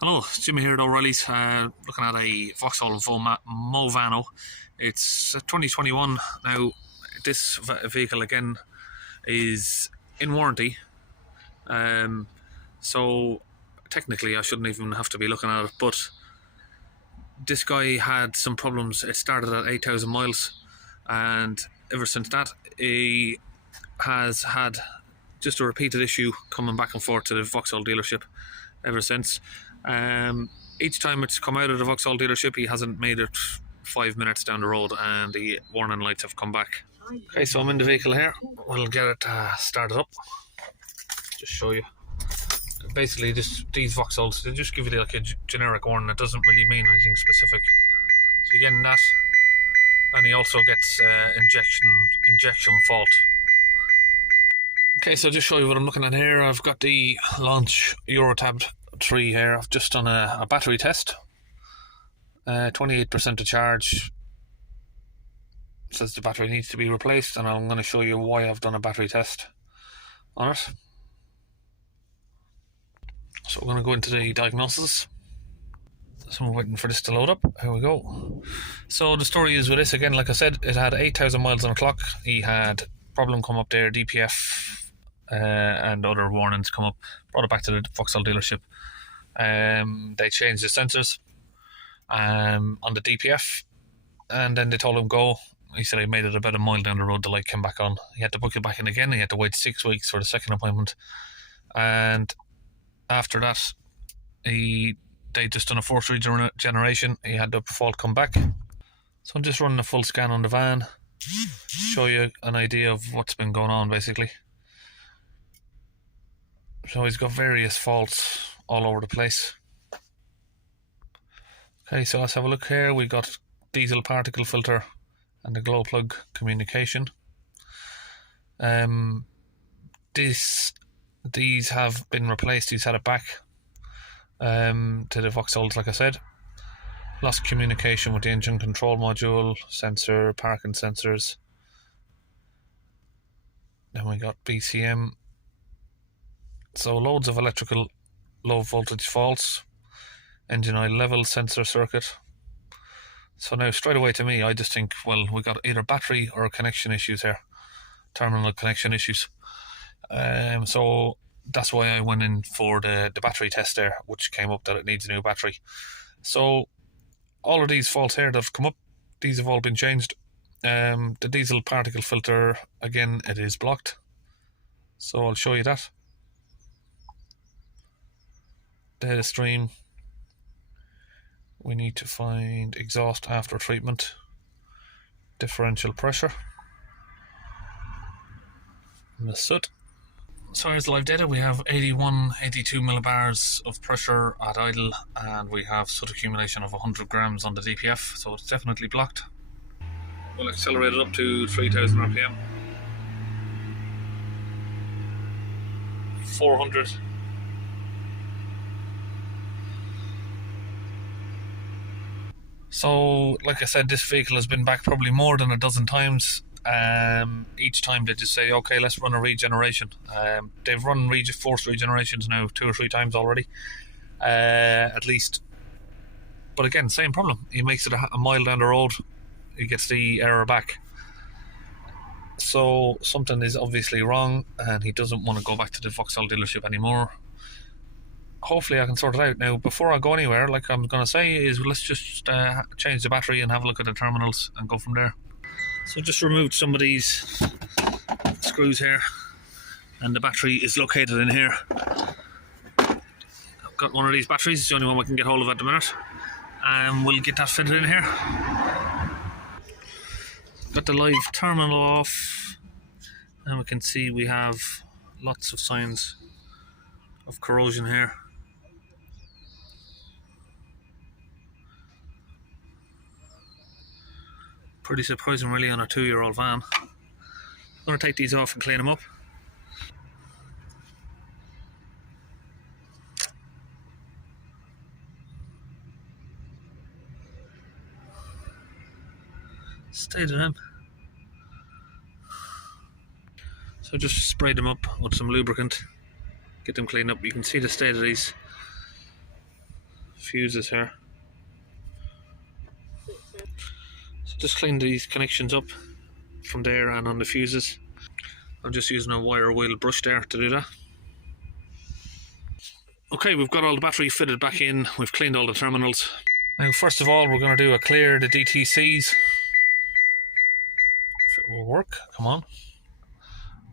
Hello, it's Jimmy here at O'Reilly's, looking at a Vauxhall Movano. It's 2021 now. This vehicle again is in warranty, so technically I shouldn't even have to be looking at it, but this guy had some problems. It started at 8,000 miles, and ever since that he has had just a repeated issue coming back and forth to the Vauxhall dealership ever since. Each time it's come out of the Vauxhall dealership, he hasn't made it 5 minutes down the road and the warning lights have come back. Okay, so I'm in the vehicle here. We'll get it started up. Just show you. Basically, these Vauxhalls, they just give you like a generic warning. It doesn't really mean anything specific. So you're getting that, and he also gets injection fault. Okay, so just show you what I'm looking at here. I've got the Launch Eurotab 3 here. I've just done a battery test. 28% to charge. Says the battery needs to be replaced, and I'm going to show you why I've done a battery test on it. So we're going to go into the diagnosis. So I'm waiting for this to load up. Here we go. So the story is with this again, like I said, it had 8,000 miles on the clock. He had problem come up there, DPF and other warnings come up. Brought it back to the Vauxhall dealership. They changed the sensors on the DPF, and then they told him go. He said he made it about a mile down the road, the light came back on. He had to book it back in again. He had to wait 6 weeks for the second appointment, and after that they just done a forced regeneration. He had the fault come back. So I'm just running a full scan on the van, show you an idea of what's been going on basically. So he's got various faults all over the place. Okay, so let's have a look here. We got diesel particle filter and the glow plug communication. These have been replaced. He's had it back to the Vauxhalls, like I said. Lost communication with the engine control module, sensor, parking sensors. Then we got BCM. So loads of electrical low voltage faults. Engine oil level, sensor circuit. So now straight away to me, I just think, well, we got either battery or connection issues here. Terminal connection issues. So that's why I went in for the battery test there, which came up that it needs a new battery. So all of these faults here that have come up, these have all been changed. The diesel particle filter, again, it is blocked. So I'll show you that. Data stream. We need to find exhaust after treatment. Differential pressure. And the soot. So here's the live data. We have 82 millibars of pressure at idle, and we have soot accumulation of 100 grams on the DPF, so it's definitely blocked. We'll accelerate it up to 3000 RPM. 400. So, like I said, this vehicle has been back probably more than a dozen times. Each time they just say, okay, let's run a regeneration. They've run forced regenerations now 2 or 3 times already, at least. But again, same problem. He makes it a mile down the road, he gets the error back. So something is obviously wrong, and he doesn't want to go back to the Vauxhall dealership anymore. Hopefully I can sort it out. Now, before I go anywhere, like I'm going to say, is let's just change the battery and have a look at the terminals and go from there. So just removed some of these screws here, and the battery is located in here. I've got one of these batteries, it's the only one we can get hold of at the minute, and we'll get that fitted in here. Got the live terminal off, and we can see we have lots of signs of corrosion here. Pretty surprising really on a 2-year-old van. I'm going to take these off and clean them up. Stay to them. So just spray them up with some lubricant, get them cleaned up. You can see the state of these fuses here. So just clean these connections up from there and on the fuses. I'm just using a wire wheel brush there to do that. Okay, we've got all the battery fitted back in, we've cleaned all the terminals. Now first of all we're going to do a clear the DTCs. If it will work, come on.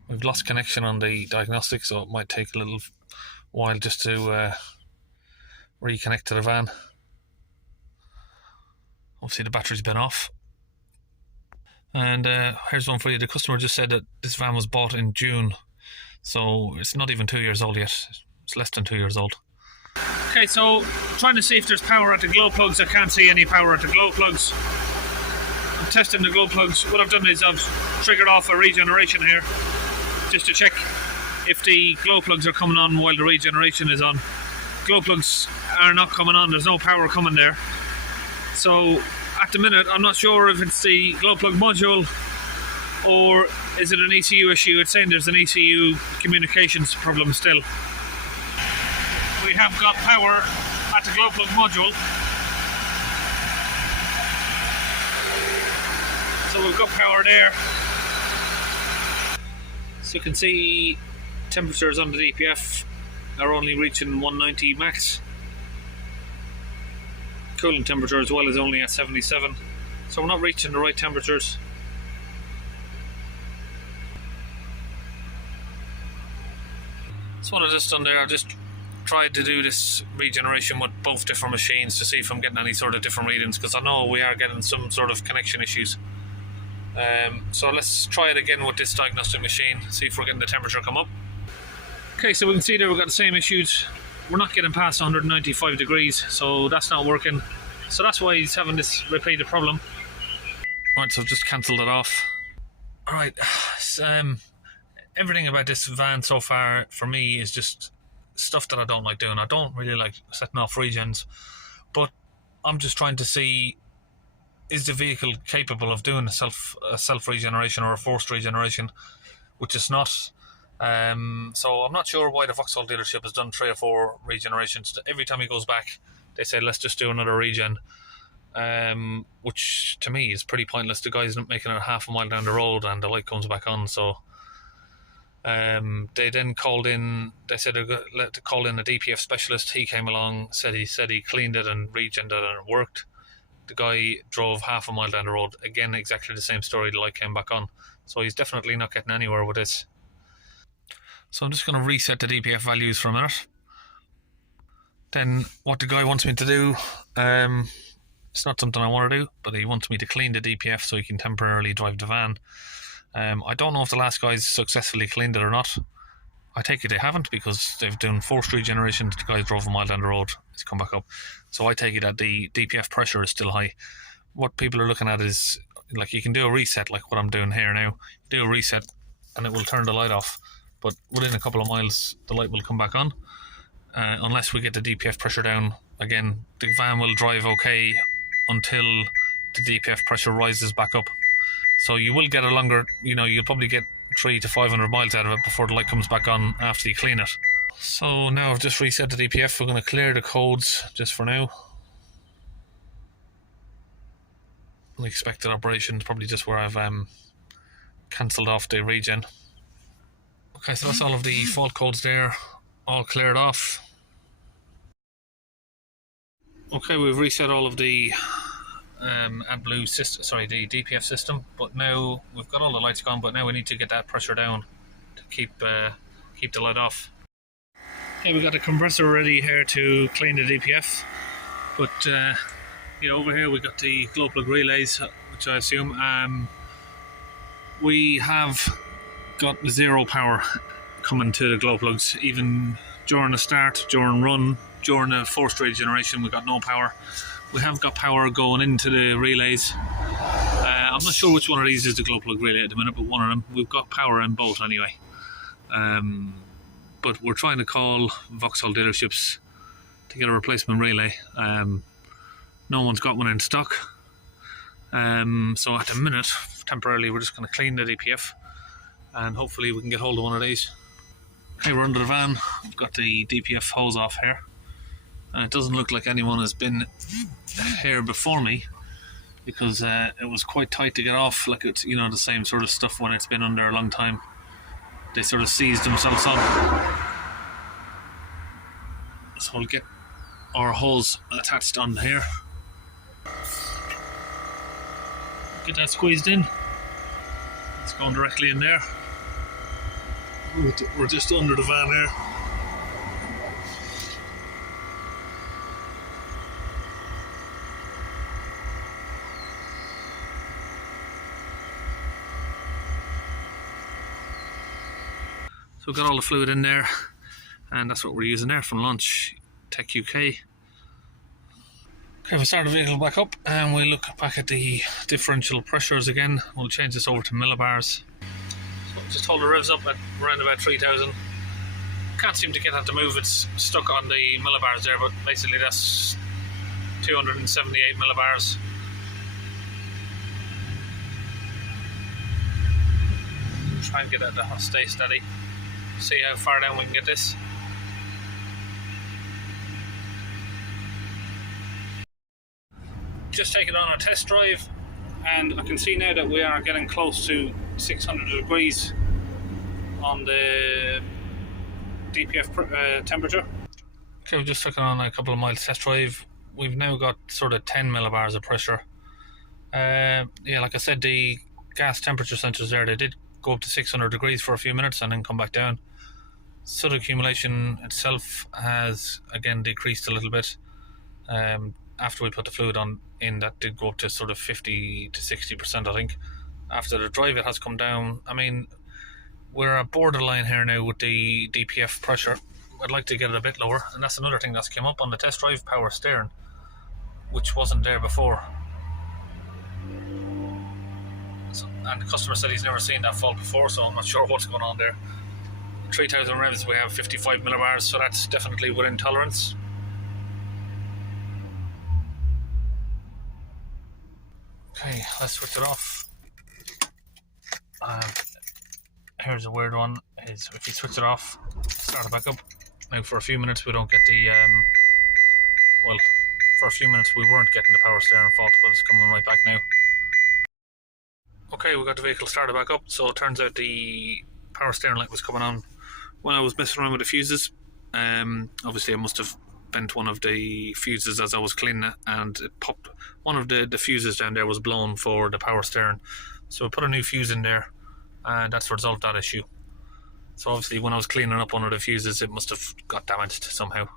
We've lost connection on the diagnostic, so it might take a little while just to reconnect to the van. Obviously the battery's been off. And here's one for you. The customer just said that this van was bought in June, so it's not even 2 years old yet. It's less than 2 years old. Okay, so trying to see if there's power at the glow plugs. I can't see any power at the glow plugs. I'm testing the glow plugs. What I've done is I've triggered off a regeneration here, just to check if the glow plugs are coming on while the regeneration is on. Glow plugs are not coming on, there's no power coming there. So at the minute I'm not sure if it's the glow plug module or is it an ECU issue. It's saying there's an ECU communications problem still. We have got power at the glow plug module. So we've got power there. So you can see temperatures on the DPF are only reaching 190 max. Cooling temperature as well is only at 77. So we're not reaching the right temperatures. So what I've just done there, I just tried to do this regeneration with both different machines to see if I'm getting any sort of different readings, because I know we are getting some sort of connection issues. So let's try it again with this diagnostic machine, see if we're getting the temperature come up. Okay, so we can see there we've got the same issues. We're not getting past 195 degrees, so that's not working. So that's why he's having this repeated problem. Right, so I've just cancelled it off. Alright, everything about this van so far for me is just stuff that I don't like doing. I don't really like setting off regens, but I'm just trying to see, is the vehicle capable of doing a self regeneration or a forced regeneration, which is not. So I'm not sure why the Vauxhall dealership has done 3 or 4 regenerations. Every time he goes back they say let's just do another regen, which to me is pretty pointless. The guy's making it half a mile down the road and the light comes back on. So they then called in, they said they're going to call in a DPF specialist. He came along, said he cleaned it and regened it and it worked. The guy drove half a mile down the road, again exactly the same story, the light came back on. So he's definitely not getting anywhere with this. So I'm just going to reset the DPF values for a minute. Then what the guy wants me to do, it's not something I want to do, but he wants me to clean the DPF so he can temporarily drive the van. I don't know if the last guys successfully cleaned it or not. I take it they haven't, because they've done forced regeneration. The guy drove a mile down the road, he's come back up. So I take it that the DPF pressure is still high. What people are looking at is, like, you can do a reset like what I'm doing here now. Do a reset and it will turn the light off, but within a couple of miles the light will come back on. Unless we get the DPF pressure down again, the van will drive okay until the DPF pressure rises back up. So you will get a longer, you'll probably get 300 to 500 miles out of it before the light comes back on after you clean it. So now I've just reset the DPF. We're going to clear the codes just for now. Unexpected operations, probably just where I've cancelled off the regen. Okay, so that's all of the fault codes there, all cleared off. Okay, we've reset all of the AdBlue system, the DPF system, but now we've got all the lights gone, but now we need to get that pressure down to keep the light off. Okay, we've got the compressor ready here to clean the DPF, but over here we got the glow plug relays, which I assume we have got 0 power coming to the glow plugs. Even during the start, during run, during the forced regeneration, we got no power. We have got power going into the relays. I'm not sure which one of these is the glow plug relay at the minute, but one of them. We've got power in both anyway. But we're trying to call Vauxhall dealerships to get a replacement relay. No one's got one in stock. So at the minute, temporarily, we're just going to clean the DPF. and hopefully we can get hold of one of these. Okay, we're under the van. I've got the DPF hose off here, and it doesn't look like anyone has been here before me, because it was quite tight to get off. Like, it's, you know, the same sort of stuff when it's been under a long time. They sort of seized themselves up. So we'll get our hose attached on here. Get that squeezed in. It's going directly in there. We're just under the van here. So we've got all the fluid in there, and that's what we're using there from launch Tech UK. Okay, we start the vehicle back up and we look back at the differential pressures again. We'll change this over to millibars. So just hold the revs up at around about 3000. Can't seem to get that to move, it's stuck on the millibars there, but basically that's 278 millibars. Try and get it to stay steady. See how far down we can get this. Just taken on a test drive, and I can see now that we are getting close to 600 degrees on the DPF temperature. Okay, we've just taken on a couple of miles test drive. We've now got sort of 10 millibars of pressure. Yeah, like I said, the gas temperature sensors there, they did go up to 600 degrees for a few minutes and then come back down. Soot accumulation itself has again decreased a little bit. After we put the fluid on in, that did go up to sort of 50 to 60%, I think. After the drive, it has come down. I mean, we're at borderline here now with the DPF pressure. I'd like to get it a bit lower, and that's another thing that's come up on the test drive: power steering, which wasn't there before. So, and the customer said he's never seen that fault before, so I'm not sure what's going on there. 3000 revs, we have 55 millibars, so that's definitely within tolerance. Okay, let's switch it off. Here's a weird one, is if you switch it off, start it back up. Now for a few minutes we don't get the, well, for a few minutes we weren't getting the power steering fault, but it's coming right back now. Okay, we got the vehicle started back up, so it turns out the power steering light was coming on when I was messing around with the fuses. Obviously I must have bent one of the fuses as I was cleaning it, and it popped. One of the fuses down there was blown for the power steering, so I put a new fuse in there, and that's resolved that issue. So obviously when I was cleaning up one of the fuses, it must have got damaged somehow.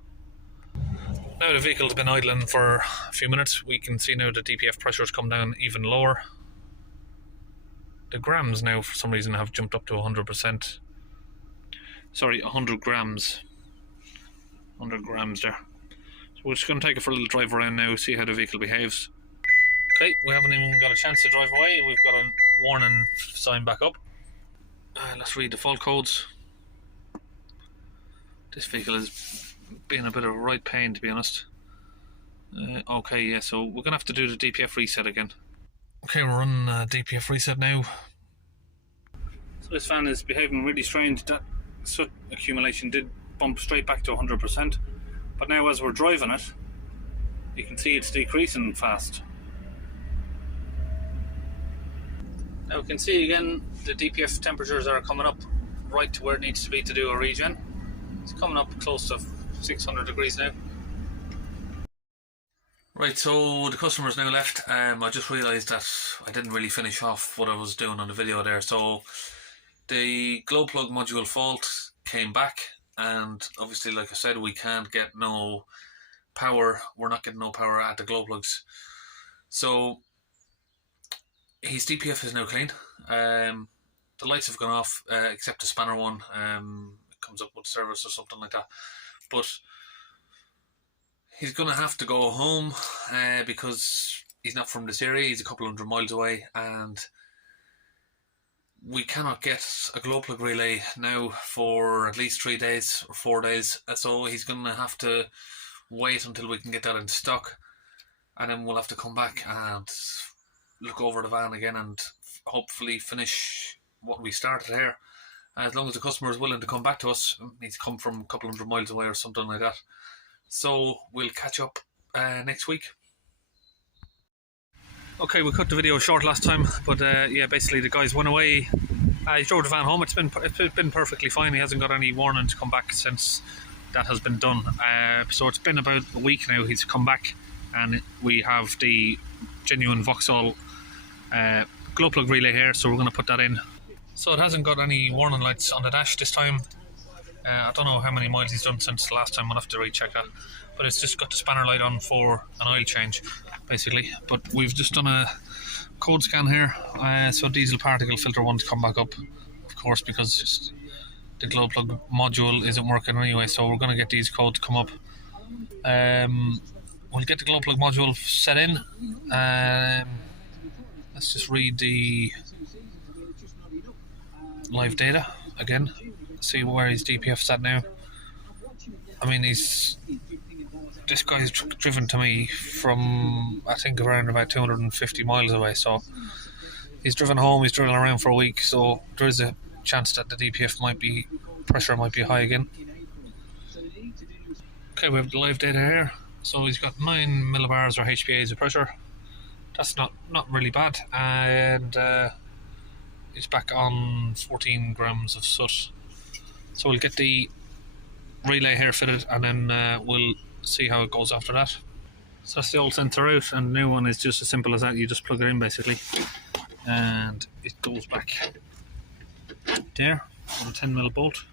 Now the vehicle's been idling for a few minutes. We can see now the DPF pressure's come down even lower. The grams now for some reason have jumped up to 100%. Sorry, 100 grams. 100 grams there. So we're just going to take it for a little drive around now, see how the vehicle behaves. Okay, we haven't even got a chance to drive away. We've got a warning sign back up. Let's read the fault codes. This vehicle has been a bit of a right pain, to be honest. Okay, yeah, so we're going to have to do the DPF reset again. Okay, we're on DPF reset now. So this fan is behaving really strange. That soot accumulation did bump straight back to 100%, but now as we're driving it, you can see it's decreasing fast. Now we can see again the DPF temperatures are coming up right to where it needs to be to do a regen. It's coming up close to 600 degrees now. Right, so the customer's now left. I just realised that I didn't really finish off what I was doing on the video there. So the glow plug module fault came back, and obviously, like I said, we can't get no power. We're not getting no power at the glow plugs. So his DPF is now clean. The lights have gone off, except the spanner one. It comes up with service or something like that. But he's going to have to go home because he's not from this area. He's a couple hundred miles away, and we cannot get a glow plug relay now for at least 3 days or 4 days. So he's going to have to wait until we can get that in stock, and then we'll have to come back and look over the van again and hopefully finish what we started here. as long as the customer is willing to come back to us. It needs to come from a couple hundred miles away or something like that. So we'll catch up next week. Okay, we cut the video short last time, but yeah, basically the guys went away. He drove the van home. It's been perfectly fine. He hasn't got any warning to come back since that has been done. So it's been about a week now. He's come back, and we have the genuine Vauxhall glow plug relay here. So we're going to put that in. So it hasn't got any warning lights on the dash this time. I don't know how many miles he's done since the last time. I'll have to recheck that. But it's just got the spanner light on for an oil change, basically. But we've just done a code scan here, so diesel particle filter one's come back up, of course, because the glow plug module isn't working anyway. So we're going to get these codes come up. We'll get the glow plug module set in. Let's just read the live data again, see where his DPF's at now. I mean, this guy's driven to me from, I think, around about 250 miles away, so he's driven home, he's driven around for a week, so there is a chance that the DPF pressure might be high again. Okay, we have the live data here. So he's got 9 millibars or HPAs of pressure. That's not really bad, and he's back on 14 grams of soot. So we'll get the relay here fitted, and then we'll see how it goes after that. So that's the old sensor out, and the new one is just as simple as that. You just plug it in basically, and it goes back there on a 10mm bolt.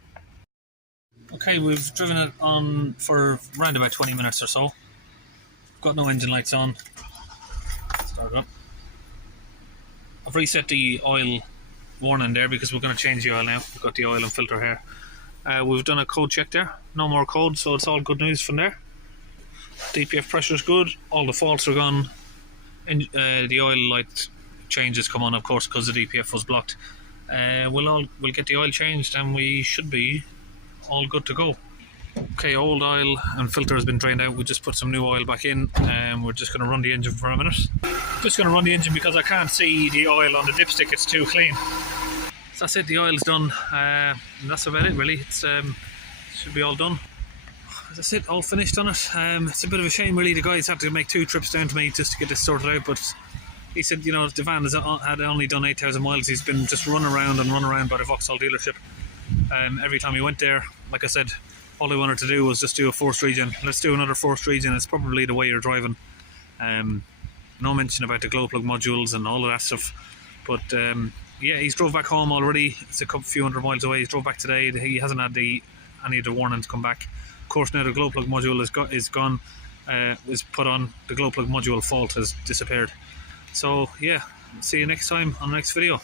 Okay, we've driven it on for around about 20 minutes or so. Got no engine lights on. Start it up. I've reset the oil warning there because we're going to change the oil now. We've got the oil and filter here. We've done a code check there. No more code, so it's all good news from there. DPF pressure is good. All the faults are gone. And the oil light changes come on, of course, because the DPF was blocked. We'll get the oil changed, and we should be all good to go. Okay, old oil and filter has been drained out. We just put some new oil back in, and we're just going to run the engine for a minute. Just going to run the engine because I can't see the oil on the dipstick. It's too clean. So that's it. The oil's done. And that's about it, really. It's should be all done. That's it. All finished on it. It's a bit of a shame, really. The guys had to make 2 trips down to me just to get this sorted out. But he said, you know, the van had only done 8,000 miles. He's been just run around by the Vauxhall dealership. Every time he went there, like I said, all he wanted to do was just do a forced regen. Let's do another forced regen. It's probably the way you're driving. No mention about the glow plug modules and all of that stuff. But yeah, he's drove back home already. It's a few hundred miles away. He's drove back today. He hasn't had any of the warnings come back. Of course, now the glow plug module is gone. Was put on. The glow plug module fault has disappeared. So yeah, see you next time on the next video.